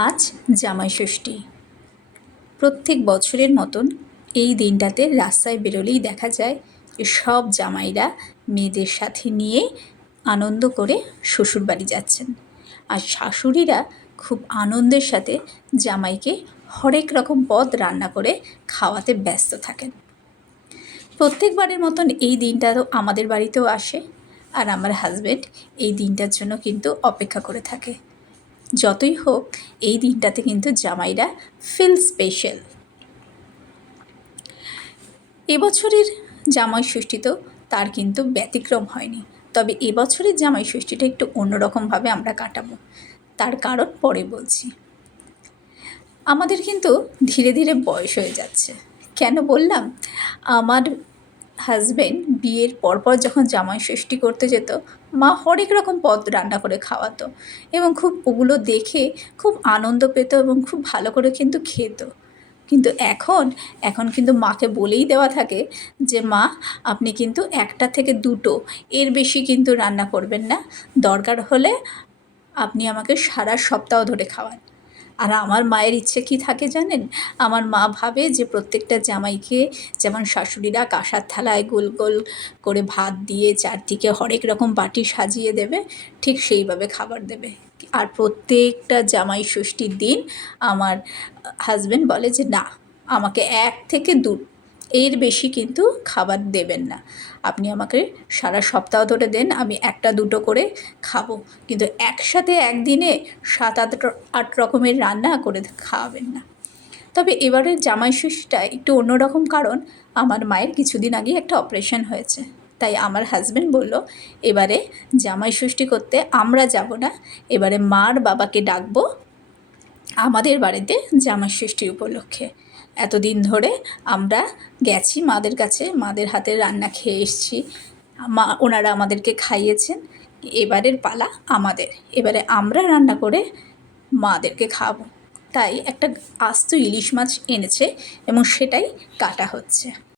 আজ জামাই ষষ্ঠী। প্রত্যেক বছরের মতন এই দিনটাতে রাস্তায় বেরোলেই দেখা যায় যে সব জামাইরা মেয়েদের সাথে নিয়ে আনন্দ করে শ্বশুরবাড়ি যাচ্ছেন, আর শাশুড়িরা খুব আনন্দের সাথে জামাইকে হরেক রকম পদ রান্না করে খাওয়াতে ব্যস্ত থাকেন। প্রত্যেকবারের মতন এই দিনটা আমাদের বাড়িতেও আসে, আর আমার হাজব্যান্ড এই দিনটার জন্য কিন্তু অপেক্ষা করে থাকে। যতই হোক এই দিনটাতে কিন্তু জামাইরা ফিল স্পেশাল। এবছরের জামাই ষষ্ঠী তো তার কিন্তু ব্যতিক্রম হয়নি, তবে এবছরের জামাই ষষ্ঠীটা একটু অন্যরকমভাবে আমরা কাটাবো। তার কারণ পরে বলছি। আমাদের কিন্তু ধীরে ধীরে বয়স হয়ে যাচ্ছে। কেন বললাম? আমার হাজব্যান্ড বিয়ের পরপর যখন জামাই ষষ্ঠী করতে যেত, মা হরেক রকম পদ রান্না করে খাওয়াতো এবং খুব ওগুলো দেখে খুব আনন্দ পেত এবং খুব ভালো করে কিন্তু খেত। কিন্তু এখন কিন্তু মাকে বলেই দেওয়া থাকে যে মা, আপনি কিন্তু 1টা থেকে 2টো, এর বেশি কিন্তু রান্না করবেন না, দরকার হলে আপনি আমাকে সারা সপ্তাহ ধরে খাওয়ান। আর আমার মায়ের ইচ্ছে কী থাকে জানেন? আমার মা ভাবে যে প্রত্যেকটা জামাইকে যেমন শাশুড়িরা কাঁসার থালায় গোল গোল করে ভাত দিয়ে চারদিকে হরেক রকম বাটি সাজিয়ে দেবে, ঠিক সেইভাবে খাবার দেবে। আর প্রত্যেকটা জামাই ষষ্ঠীর দিন আমার হাজব্যান্ড বলে যে না, আমাকে 1 থেকে 2, এর বেশি কিন্তু খাবার দেবেন না, আপনি আমাকে সারা সপ্তাহ ধরে দেন, আমি 1টা 2টো করে খাবো, কিন্তু একসাথে একদিনে 7-8 রকমের রান্না করে খাওয়াবেন না। তবে এবারের জামাই ষষ্ঠীটা একটু অন্যরকম, কারণ আমার মায়ের কিছুদিন আগে একটা অপারেশন হয়েছে। তাই আমার হাজব্যান্ড বলল, এবারে জামাই ষষ্ঠী করতে আমরা যাব না, এবারে মার বাবাকে ডাকবো আমাদের বাড়িতে জামাই ষষ্ঠী উপলক্ষে। এতদিন ধরে আমরা গেছি মাদের কাছে, মাদের হাতের রান্না খেয়ে এসেছি, ওনারা আমাদেরকে খাইয়েছেন, এবারের পালা আমাদের, এবারে আমরা রান্না করে মাদেরকে খাওয়াবো। তাই একটা আস্ত ইলিশ মাছ এনেছে এবং সেটাই কাটা হচ্ছে।